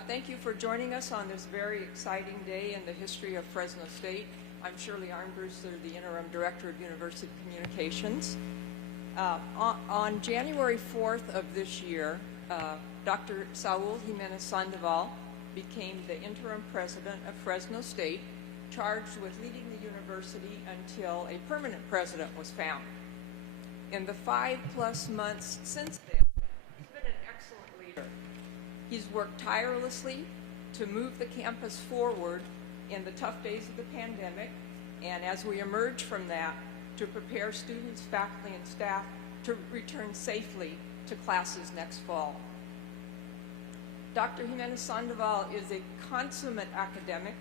Thank you for joining us on this very exciting day in the history of Fresno State. I'm Shirley Armbruster, the Interim Director of University Communications. On January 4th of this year, Dr. Saúl Jiménez-Sandoval became the interim president of Fresno State, charged with leading the university until a permanent president was found. In the 5+ months since then, he's been an excellent leader. He's worked tirelessly to move the campus forward in the tough days of the pandemic, and as we emerge from that, to prepare students, faculty, and staff to return safely to classes next fall. Dr. Jiménez-Sandoval is a consummate academic,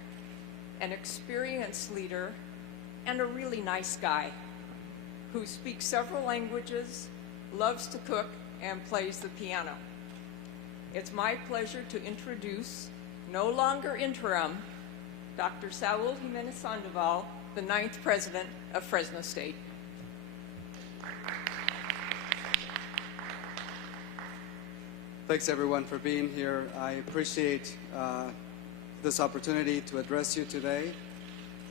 an experienced leader, and a really nice guy who speaks several languages, loves to cook, and plays the piano. It's my pleasure to introduce, no longer interim, Dr. Saúl Jiménez-Sandoval, the 9th president of Fresno State. Thanks everyone for being here. I appreciate this opportunity to address you today.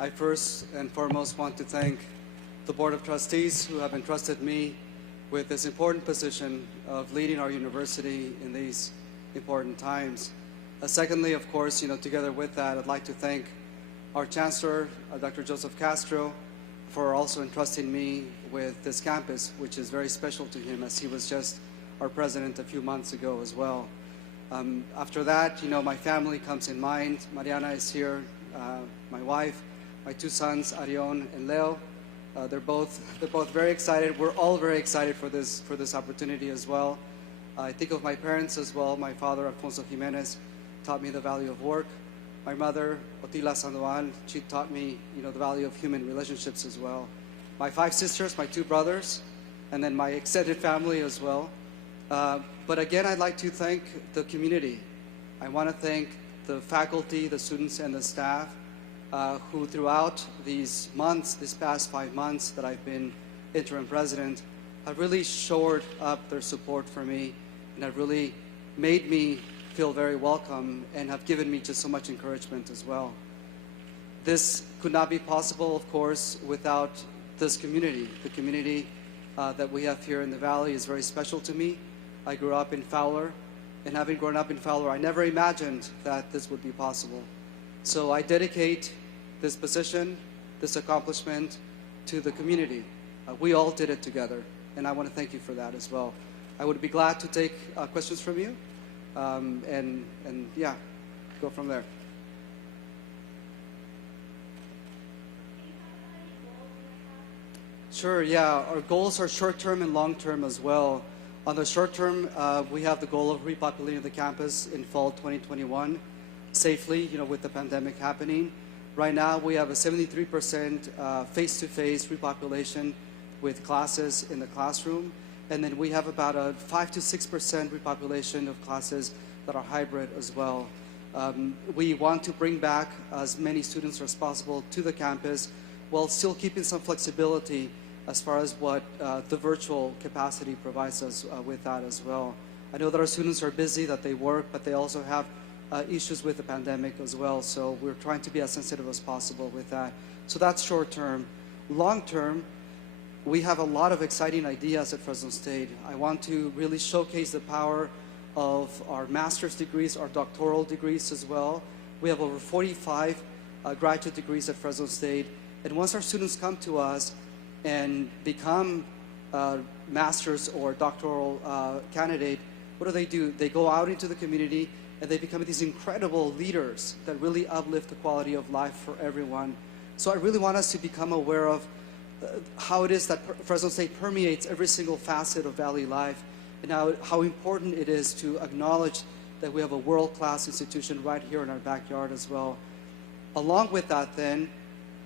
I first and foremost want to thank the Board of Trustees who have entrusted me with this important position of leading our university in these important times. Secondly, of course, together with that, I'd like to thank our Chancellor, Dr. Joseph Castro, for also entrusting me with this campus, which is very special to him, as he was just our president a few months ago as well. After that, my family comes in mind. Mariana is here, my wife, my 2 sons, Arion and Leo. They're both very excited. We're all very excited for this opportunity as well. I think of my parents as well. My father, Alfonso Jimenez, taught me the value of work. My mother, Otila Sandoval, she taught me, the value of human relationships as well. My 5 sisters, my 2 brothers, and then my extended family as well. But again, I'd like to thank the community. I want to thank the faculty, the students, and the staff who throughout these past 5 months that I've been interim president, have really shored up their support for me and have really made me feel very welcome and have given me just so much encouragement as well. This could not be possible, of course, without this community. The community that we have here in the Valley is very special to me. I grew up in Fowler, and having grown up in Fowler, I never imagined that this would be possible. So I dedicate this position, this accomplishment, to the community. We all did it together, and I want to thank you for that as well. I would be glad to take questions from you, and yeah, go from there. Sure, yeah, our goals are short-term and long-term as well. On the short term, we have the goal of repopulating the campus in fall 2021 safely, with the pandemic happening. Right now, we have a 73% face-to-face repopulation with classes in the classroom. And then we have about a 5 to 6% repopulation of classes that are hybrid as well. We want to bring back as many students as possible to the campus while still keeping some flexibility as far as what the virtual capacity provides us with that as well. I know that our students are busy, that they work, but they also have issues with the pandemic as well, so we're trying to be as sensitive as possible with that. So that's short term. Long term, we have a lot of exciting ideas at Fresno State. I want to really showcase the power of our master's degrees, our doctoral degrees as well. We have over 45 graduate degrees at Fresno State, and once our students come to us and become master's or doctoral candidate, what do? They go out into the community and they become these incredible leaders that really uplift the quality of life for everyone. So I really want us to become aware of how it is that Fresno State permeates every single facet of Valley life, and how important it is to acknowledge that we have a world-class institution right here in our backyard as well. Along with that then,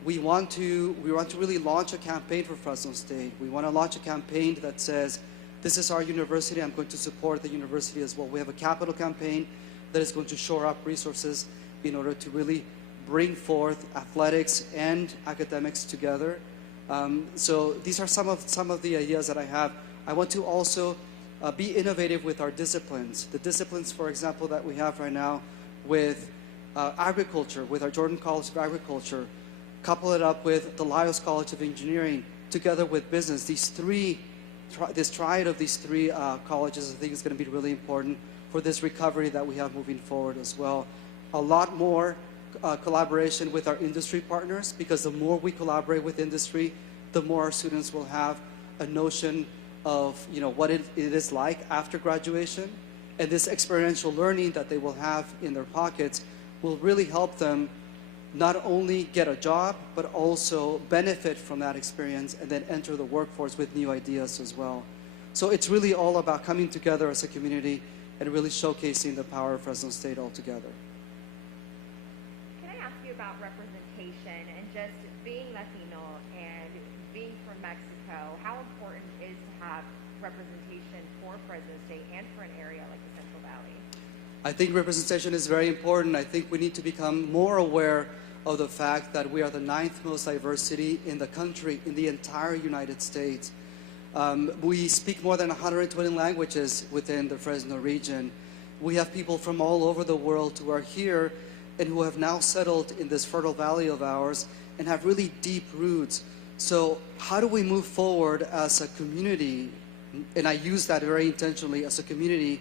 we want to really launch a campaign for Fresno State. We want to launch a campaign that says, this is our university, I'm going to support the university as well. We have a capital campaign that is going to shore up resources in order to really bring forth athletics and academics together. So these are some of the ideas that I have. I want to also be innovative with our disciplines. The disciplines, for example, that we have right now with agriculture, with our Jordan College of Agriculture, couple it up with the Lyles College of Engineering, together with business. This triad of these three colleges, I think, is going to be really important for this recovery that we have moving forward as well. A lot more collaboration with our industry partners, because the more we collaborate with industry, the more our students will have a notion of what it is like after graduation. And this experiential learning that they will have in their pockets will really help them not only get a job, but also benefit from that experience and then enter the workforce with new ideas as well. So it's really all about coming together as a community and really showcasing the power of Fresno State altogether. Can I ask you about representation and just being Latino and being from Mexico? How important is to have representation for Fresno State and for an area like the Central Valley? I think representation is very important. I think we need to become more aware of the fact that we are the 9th most diverse city in the country, in the entire United States. We speak more than 120 languages within the Fresno region. We have people from all over the world who are here and who have now settled in this fertile valley of ours and have really deep roots. So how do we move forward as a community, and I use that very intentionally, as a community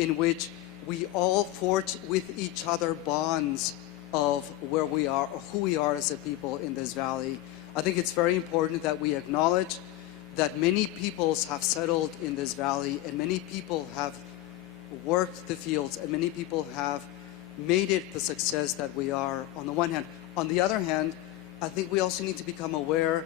in which we all forge with each other bonds of where we are or who we are as a people in this valley. I think it's very important that we acknowledge that many peoples have settled in this valley, and many people have worked the fields, and many people have made it the success that we are, on the one hand. On the other hand, I think we also need to become aware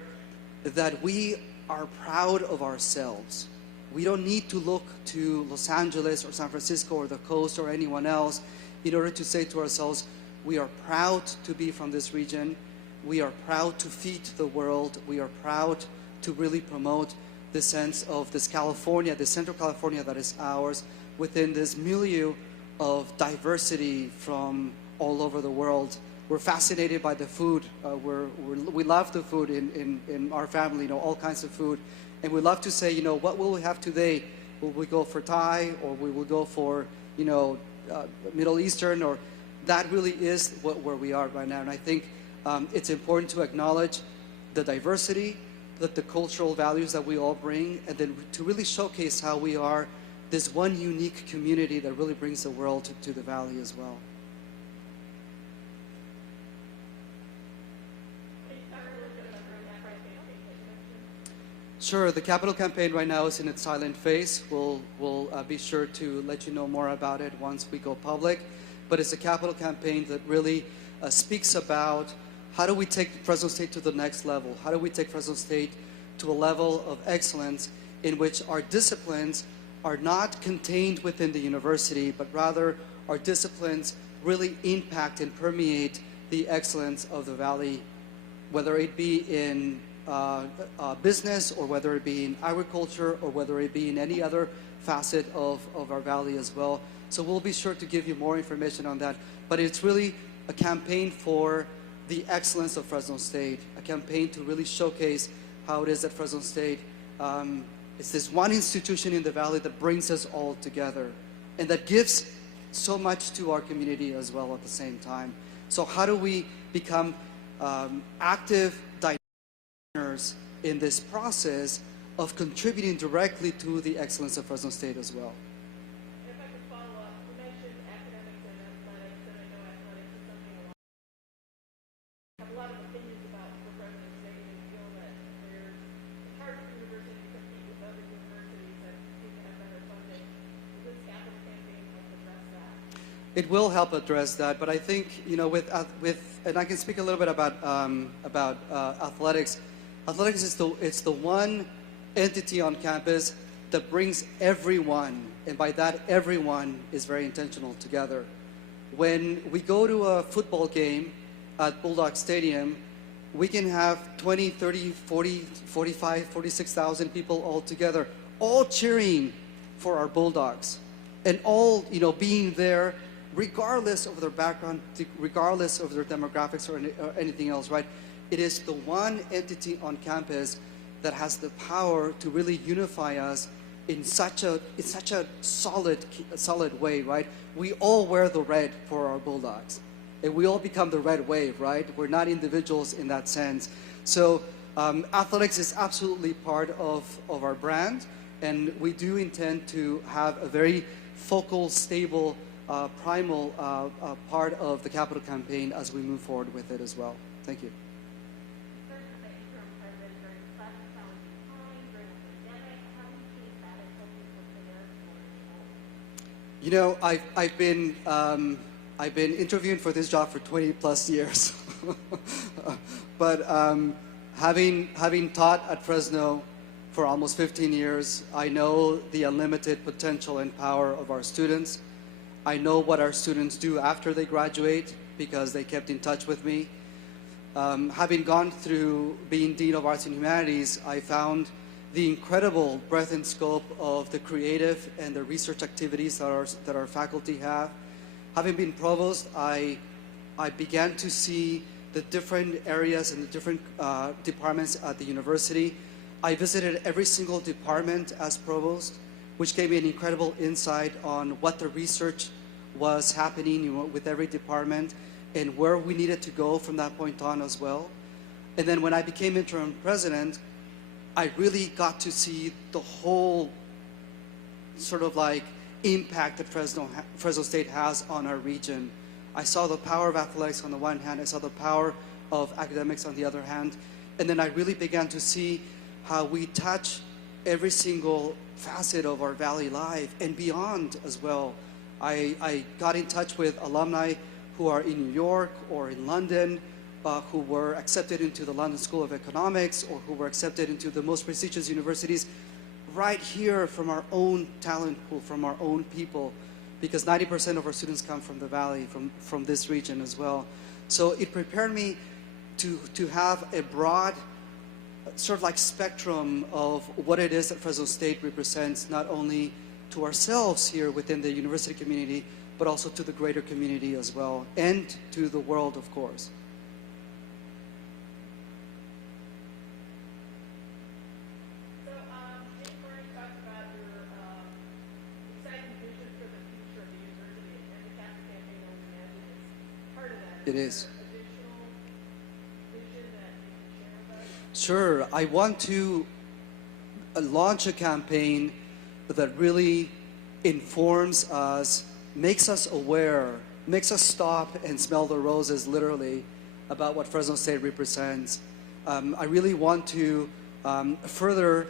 that we are proud of ourselves. We don't need to look to Los Angeles or San Francisco or the coast or anyone else in order to say to ourselves, we are proud to be from this region. We are proud to feed the world. We are proud to really promote the sense of this California, this Central California that is ours, within this milieu of diversity from all over the world. We're fascinated by the food. We love the food in our family, all kinds of food. And we love to say, what will we have today? Will we go for Thai, or we will go for, Middle Eastern, or that really is where we are right now. And I think it's important to acknowledge the diversity, the cultural values that we all bring, and then to really showcase how we are this one unique community that really brings the world to the valley as well. Sure, the capital campaign right now is in its silent phase. We'll be sure to let you know more about it once we go public. But it's a capital campaign that really speaks about how do we take Fresno State to the next level? How do we take Fresno State to a level of excellence in which our disciplines are not contained within the university, but rather our disciplines really impact and permeate the excellence of the valley, whether it be in business, or whether it be in agriculture, or whether it be in any other facet of our valley as well. So we'll be sure to give you more information on that. But it's really a campaign for the excellence of Fresno State, a campaign to really showcase how it is that Fresno State is this one institution in the valley that brings us all together and that gives so much to our community as well at the same time. So how do we become active partners in this process of contributing directly to the excellence of Fresno State as well? If I could follow up, you mentioned academics and athletics, and I know athletics is something have a lot of opinions about for Fresno State, and feel that it's hard for the university to compete with other universities that seem to have better funding. Will this capital campaign help address that? It will help address that, but I think and I can speak a little bit about athletics. Athletics is the one entity on campus that brings everyone, and by that everyone is very intentional, together. When we go to a football game at Bulldog Stadium, we can have 20, 30, 40, 45, 46,000 people all together, all cheering for our Bulldogs, and all being there regardless of their background, regardless of their demographics or anything else, right? It is the one entity on campus that has the power to really unify us in such a solid way, right? We all wear the red for our Bulldogs, and we all become the red wave, right? We're not individuals in that sense. So athletics is absolutely part of our brand, and we do intend to have a very focal, stable, primal part of the capital campaign as we move forward with it as well. Thank you. You know, I've been interviewing for this job for 20 plus years, but having taught at Fresno for almost 15 years, I know the unlimited potential and power of our students. I know what our students do after they graduate because they kept in touch with me. Having gone through being Dean of Arts and Humanities, I found the incredible breadth and scope of the creative and the research activities that our faculty have. Having been provost, I began to see the different areas and the different departments at the university. I visited every single department as provost, which gave me an incredible insight on what the research was happening with every department and where we needed to go from that point on as well. And then when I became interim president, I really got to see the whole sort of like impact that Fresno State has on our region. I saw the power of athletics on the one hand, I saw the power of academics on the other hand, and then I really began to see how we touch every single facet of our Valley life and beyond as well. I got in touch with alumni who are in New York or in London, who were accepted into the London School of Economics or who were accepted into the most prestigious universities right here from our own talent pool, from our own people, because 90% of our students come from the Valley, from this region as well. So it prepared me to have a broad sort of like spectrum of what it is that Fresno State represents, not only to ourselves here within the university community, but also to the greater community as well, and to the world, of course. So, Jennifer, you talked about your exciting vision for the future of the university, and the capital campaign, I would imagine, is part of that. It is. There additional vision that you can share with us? Sure. I want to launch a campaign that really informs us, makes us aware, makes us stop and smell the roses, literally, about what Fresno State represents. I really want to further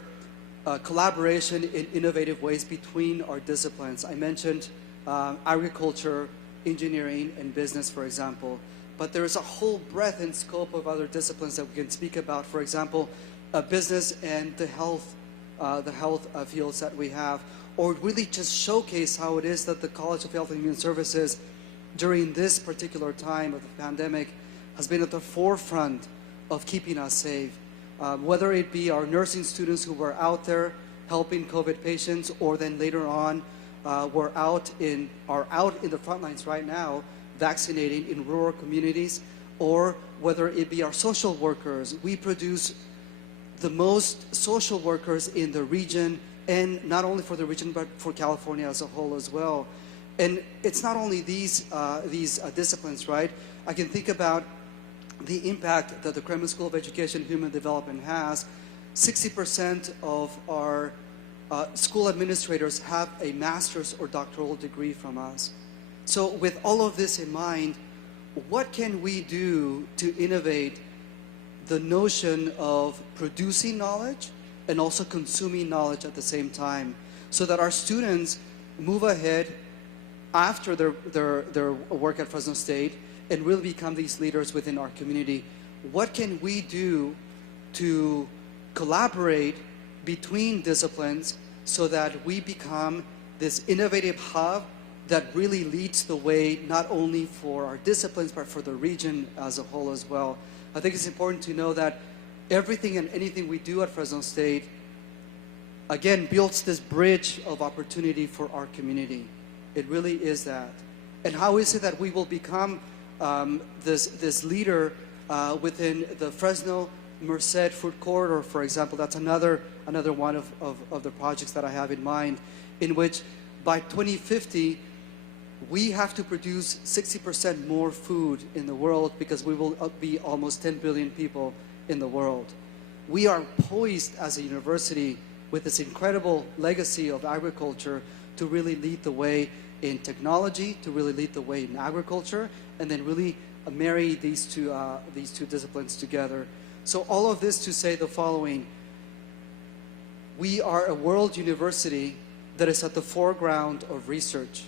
collaboration in innovative ways between our disciplines. I mentioned agriculture, engineering, and business, for example. But there is a whole breadth and scope of other disciplines that we can speak about. For example, business and the health fields that we have, or really just showcase how it is that the College of Health and Human Services during this particular time of the pandemic has been at the forefront of keeping us safe. Whether it be our nursing students who were out there helping COVID patients, or then later on are out in the front lines right now vaccinating in rural communities, or whether it be our social workers. We produce the most social workers in the region, and not only for the region, but for California as a whole as well. And it's not only these disciplines, right? I can think about the impact that the Kremen School of Education and Human Development has. 60% of our school administrators have a master's or doctoral degree from us. So with all of this in mind, what can we do to innovate the notion of producing knowledge and also consuming knowledge at the same time, so that our students move ahead after their work at Fresno State and really become these leaders within our community? What can we do to collaborate between disciplines so that we become this innovative hub that really leads the way not only for our disciplines but for the region as a whole as well? I think it's important to know that everything and anything we do at Fresno State, again, builds this bridge of opportunity for our community. It really is that. And how is it that we will become this leader within the Fresno Merced Food Corridor, for example. That's another one of the projects that I have in mind, in which by 2050, we have to produce 60% more food in the world because we will be almost 10 billion people in the world. We are poised as a university with this incredible legacy of agriculture to really lead the way in technology, to really lead the way in agriculture, and then really marry these two disciplines together. So all of this to say the following: we are a world university that is at the foreground of research.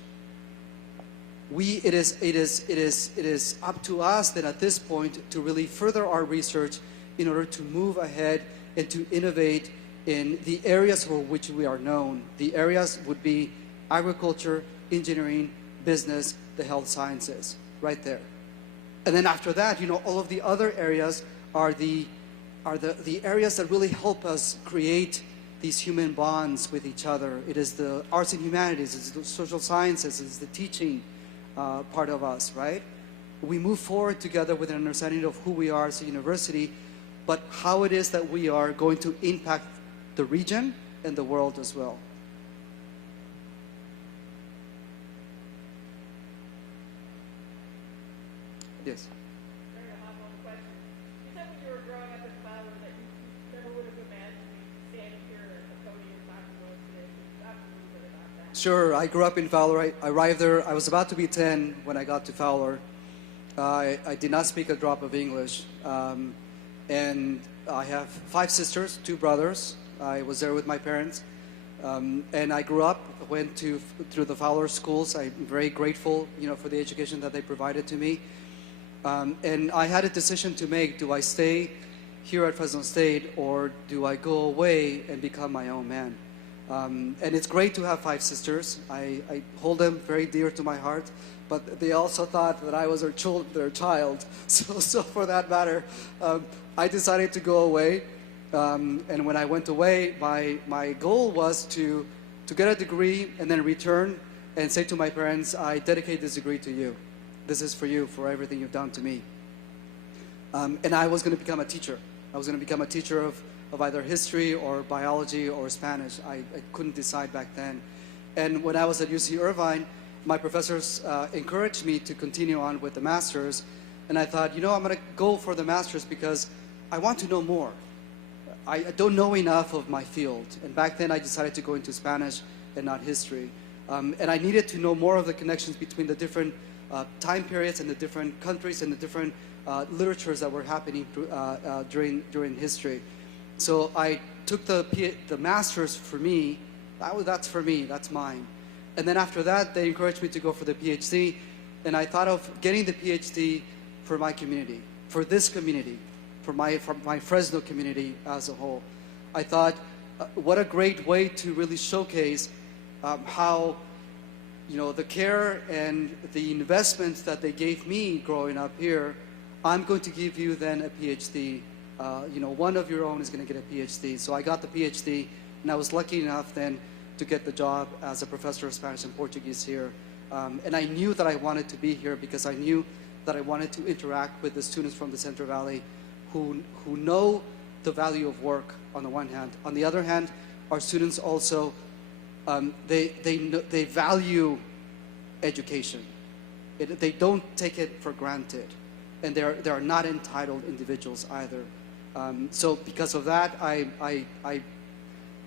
It is up to us then at this point to really further our research in order to move ahead and to innovate in the areas for which we are known. The areas would be agriculture, engineering, business, the health sciences, right there. And then after that, all of the other areas are the areas that really help us create these human bonds with each other. It is the arts and humanities, it's the social sciences, it's the teaching part of us, right? We move forward together with an understanding of who we are as a university, but how it is that we are going to impact the region and the world as well. Yes. Sorry, I have one question. You said when you were growing up in Fowler that you never would have imagined standing here at the podium talking to us today. Can you talk a little bit about that? Sure. I grew up in Fowler. I arrived there. I was about to be 10 when I got to Fowler. I did not speak a drop of English. And I have 5 sisters, 2 brothers. I was there with my parents. And I grew up, went through the Fowler schools. I'm very grateful, for the education that they provided to me. And I had a decision to make. Do I stay here at Fresno State, or do I go away and become my own man? And it's great to have 5 sisters. I hold them very dear to my heart, but they also thought that I was their child. So for that matter, I decided to go away. And when I went away, my goal was to get a degree and then return and say to my parents, I dedicate this degree to you. This is for you, for everything you've done to me. And I was going to become a teacher. I was going to become a teacher of either history or biology or Spanish. I couldn't decide back then. And when I was at UC Irvine, my professors encouraged me to continue on with the master's. And I thought, I'm going to go for the master's because I want to know more. I don't know enough of my field. And back then I decided to go into Spanish and not history. And I needed to know more of the connections between the different time periods and the different countries and the different literatures that were happening during history. So I took the master's for me. That's for me, that's mine. And then after that, they encouraged me to go for the PhD. And I thought of getting the PhD for my community, for this community, for my Fresno community as a whole. I thought, what a great way to really showcase how the care and the investment that they gave me growing up here. I'm going to give you then a PhD. One of your own is going to get a PhD. So I got the PhD, and I was lucky enough then to get the job as a professor of Spanish and Portuguese here. And I knew that I wanted to be here because I knew that I wanted to interact with the students from the Central Valley who know the value of work on the one hand. On the other hand, our students also they value education. They don't take it for granted, and they are not entitled individuals either. So because of that,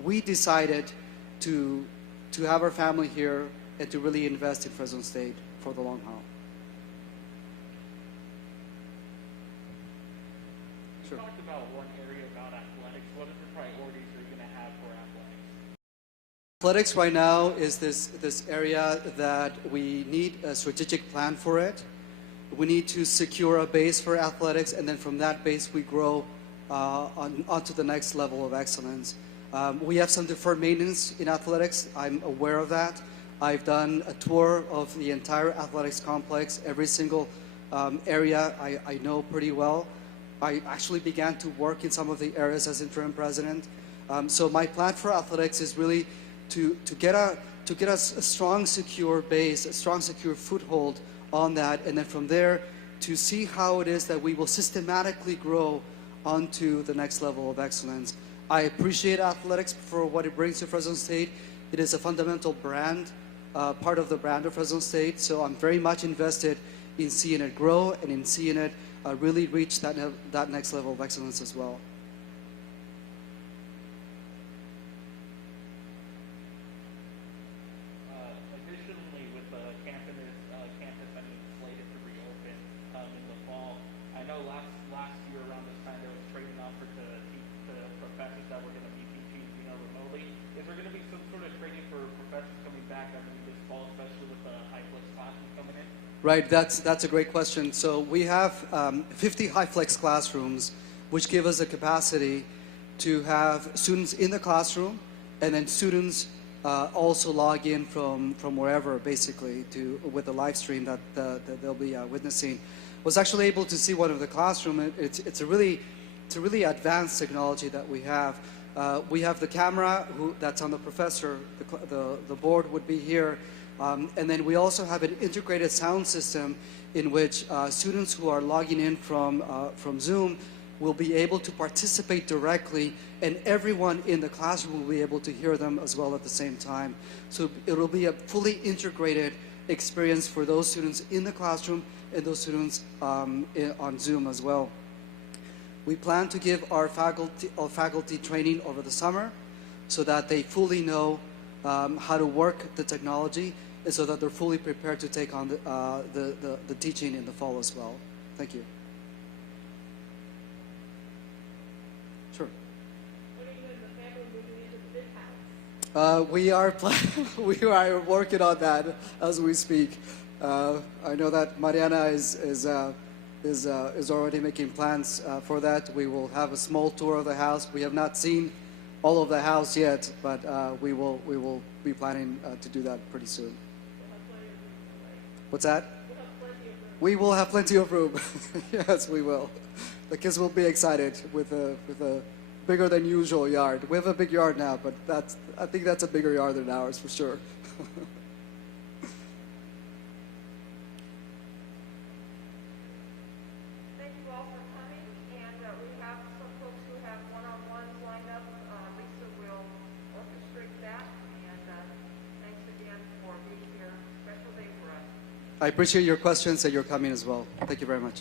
we decided to have our family here and to really invest in Fresno State for the long haul. Sure. You talked about one area about athletics. What are the priorities are you going to have for athletics? Athletics right now is this area that we need a strategic plan for it. We need to secure a base for athletics, and then from that base we grow onto the next level of excellence. We have some deferred maintenance in athletics. I'm aware of that. I've done a tour of the entire athletics complex. Every single area I know pretty well. I actually began to work in some of the areas as interim president. So my plan for athletics is really to get a strong, secure base, a strong, secure foothold on that, and then from there to see how it is that we will systematically grow onto the next level of excellence. I appreciate athletics for what it brings to Fresno State. It is a fundamental brand, part of the brand of Fresno State, so I'm very much invested in seeing it grow and in seeing it really reach that next level of excellence as well. Additionally, with the campus, slated to reopen in the fall, I know last year around this time there was training offered to professors that were going to be teaching, remotely. Is there going to be some sort of training for professors coming back? I mean, this fall, especially with the high-flex classes coming in. Right, that's a great question. So we have 50 high-flex classrooms, which give us a capacity to have students in the classroom, and then students also log in from wherever, basically, with the live stream that they'll be witnessing. Was actually able to see one of the classroom. It's a really advanced technology that we have. We have the camera that's on the professor. The board would be here. And then we also have an integrated sound system in which students who are logging in from Zoom will be able to participate directly, and everyone in the classroom will be able to hear them as well at the same time. So it will be a fully integrated experience for those students in the classroom and those students on Zoom as well. We plan to give our faculty training over the summer so that they fully know how to work the technology, and so that they're fully prepared to take on the teaching in the fall as well. Thank you. Sure. When are you and the family moving into the big house? We are working on that as we speak. I know that Mariana is already making plans for that. We will have a small tour of the house. We have not seen all of the house yet, but we will be planning to do that pretty soon. What's that? We will have plenty of room. Yes, we will. The kids will be excited with a bigger than usual yard. We have a big yard now, but I think that's a bigger yard than ours for sure. Thank you all for coming, and we have some folks who have one-on-ones lined up. Lisa will orchestrate that, and thanks again for being here. Special day for us. I appreciate your questions and your coming as well. Thank you very much.